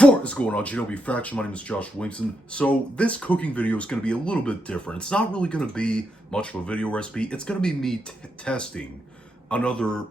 What is going on, GW Faction? My name is Josh Williamson. So this cooking video is going to be a little bit different. It's not really going to be much of a video recipe. It's going to be me testing another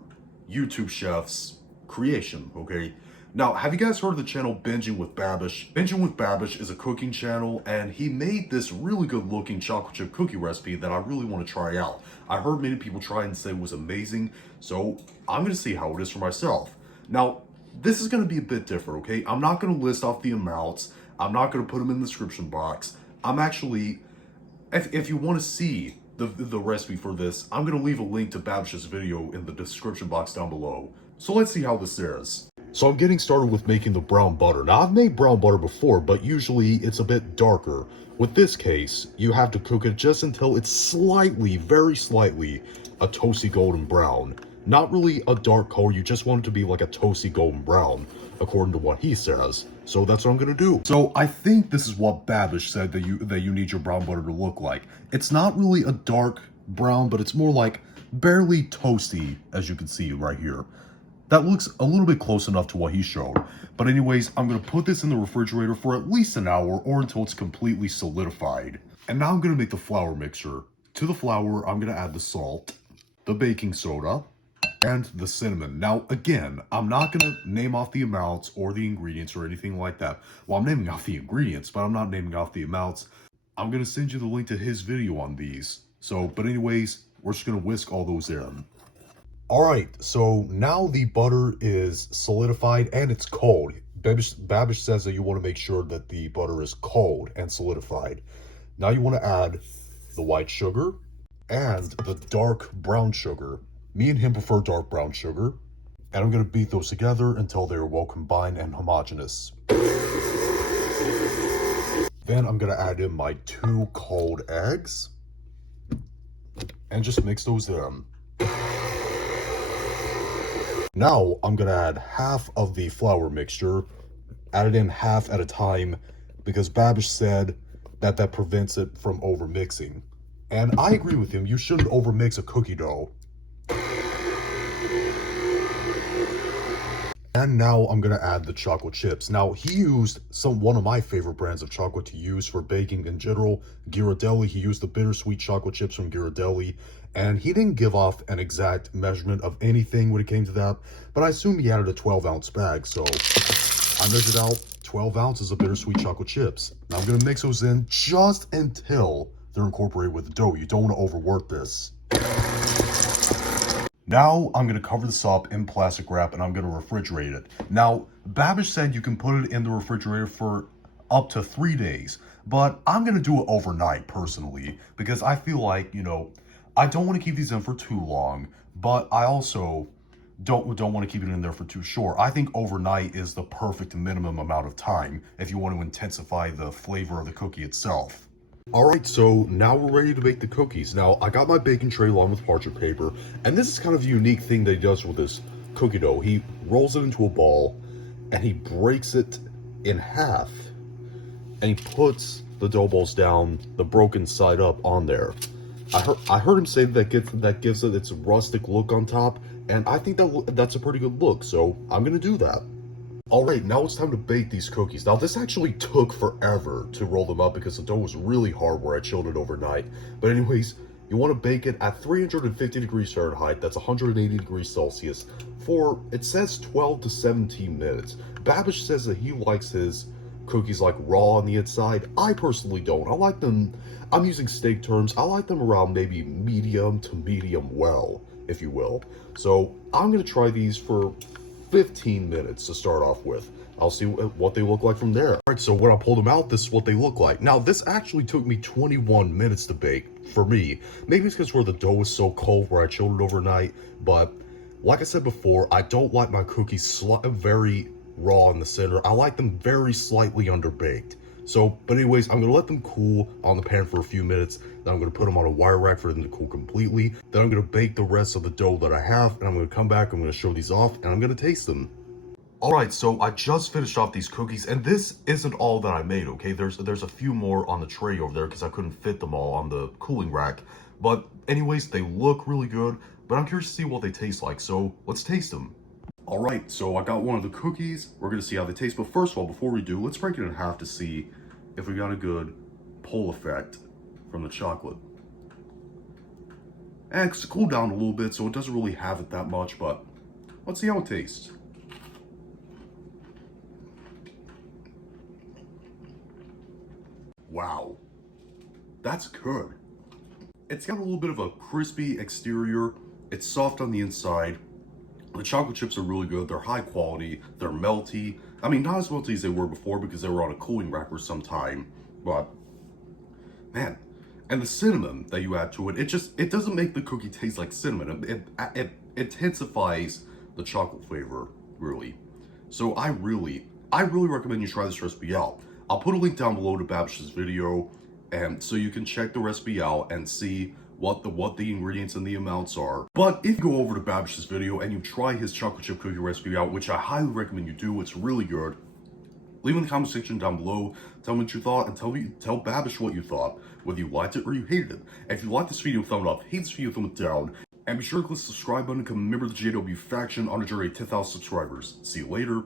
YouTube chef's creation, okay? Now, have you guys heard of the channel Binging with Babish? Binging with Babish is a cooking channel, and he made this really good looking chocolate chip cookie recipe that I really want to try out. I heard many people try it and say it was amazing, so I'm going to see how it is for myself. Now, this is going to be a bit different, okay? I'm not going to list off the amounts. I'm not going to put them in the description box. I'm actually, if you want to see the recipe for this, I'm going to leave a link to Babish's video in the description box down below. So let's see how this is. So I'm getting started with making the brown butter. Now, I've made brown butter before, but usually it's a bit darker. With this case, you have to cook it just until it's slightly, very slightly, a toasty golden brown. Not really a dark color, you just want it to be like a toasty golden brown, according to what he says. So that's what I'm gonna do. So I think this is what Babish said that you need your brown butter to look like. It's not really a dark brown, but it's more like barely toasty, as you can see right here. That looks a little bit close enough to what he showed. But anyways, I'm gonna put this in the refrigerator for at least an hour or until it's completely solidified. And now I'm gonna make the flour mixture. To the flour, I'm gonna add the salt, the baking soda, and the cinnamon. Now, again, I'm not going to name off the amounts or the ingredients or anything like that. Well, I'm naming off the ingredients, but I'm not naming off the amounts. I'm going to send you the link to his video on these. So, but anyways, we're just going to whisk all those in. Alright, so now the butter is solidified and it's cold. Babish says that you want to make sure that the butter is cold and solidified. Now you want to add the white sugar and the dark brown sugar. Me and him prefer dark brown sugar, and I'm going to beat those together until they are well combined and homogeneous. Then I'm going to add in my 2 cold eggs, and just mix those in. Now I'm going to add half of the flour mixture, add it in half at a time, because Babish said that prevents it from over-mixing. And I agree with him, you shouldn't over-mix a cookie dough. And now I'm going to add the chocolate chips. Now, he used one of my favorite brands of chocolate to use for baking in general, Ghirardelli. He used the bittersweet chocolate chips from Ghirardelli, and he didn't give off an exact measurement of anything when it came to that, but I assume he added a 12-ounce bag, so I measured out 12 ounces of bittersweet chocolate chips. Now I'm going to mix those in just until they're incorporated with the dough. You don't want to overwork this. Now, I'm going to cover this up in plastic wrap and I'm going to refrigerate it. Now, Babish said you can put it in the refrigerator for up to 3 days, but I'm going to do it overnight personally because I feel like, I don't want to keep these in for too long, but I also don't want to keep it in there for too short. I think overnight is the perfect minimum amount of time if you want to intensify the flavor of the cookie itself. Alright, so now we're ready to bake the cookies. Now, I got my baking tray along with parchment paper, and this is kind of a unique thing that he does with this cookie dough. He rolls it into a ball, and he breaks it in half, and he puts the dough balls down, the broken side up on there. I heard him say that gives it its rustic look on top, and I think that's a pretty good look, so I'm going to do that. Alright, now it's time to bake these cookies. Now, this actually took forever to roll them up because the dough was really hard where I chilled it overnight. But anyways, you want to bake it at 350 degrees Fahrenheit, that's 180 degrees Celsius, for, it says 12 to 17 minutes. Babish says that he likes his cookies like raw on the inside. I personally don't. I like them, I'm using steak terms, I like them around maybe medium to medium well, if you will. So, I'm going to try these for 15 minutes to start off with. I'll see what they look like from there. Alright, so when I pulled them out, this is what they look like. Now, this actually took me 21 minutes to bake, for me. Maybe it's because where the dough was so cold where I chilled it overnight, but like I said before, I don't like my cookies very raw in the center. I like them very slightly underbaked. So, but anyways, I'm going to let them cool on the pan for a few minutes. Then I'm going to put them on a wire rack for them to cool completely. Then I'm going to bake the rest of the dough that I have. And I'm going to come back, I'm going to show these off, and I'm going to taste them. Alright, so I just finished off these cookies, and this isn't all that I made, okay? There's a few more on the tray over there because I couldn't fit them all on the cooling rack. But anyways, they look really good, but I'm curious to see what they taste like, so let's taste them. Alright, so I got one of the cookies. We're gonna see how they taste, but first of all, before we do, let's break it in half to see if we got a good pull effect from the chocolate. And it's cooled down a little bit, so it doesn't really have it that much, but let's see how it tastes. Wow, that's good. It's got a little bit of a crispy exterior. It's soft on the inside. The chocolate chips are really good. They're high quality. They're melty. I mean, not as melty as they were before because they were on a cooling rack for some time. But, man. And the cinnamon that you add to it, it doesn't make the cookie taste like cinnamon. It intensifies the chocolate flavor, really. So I really recommend you try this recipe out. I'll put a link down below to Babish's video, and so you can check the recipe out and see what the ingredients and the amounts are. But if you go over to Babish's video and you try his chocolate chip cookie recipe out, which I highly recommend you do, it's really good. Leave in the comment section down below, tell me what you thought, and tell Babish what you thought, whether you liked it or you hated it. And if you liked this video, thumb it up, hate this video, thumb it down, and be sure to click the subscribe button and become a member of the JW faction on a journey to 10,000 subscribers. See you later.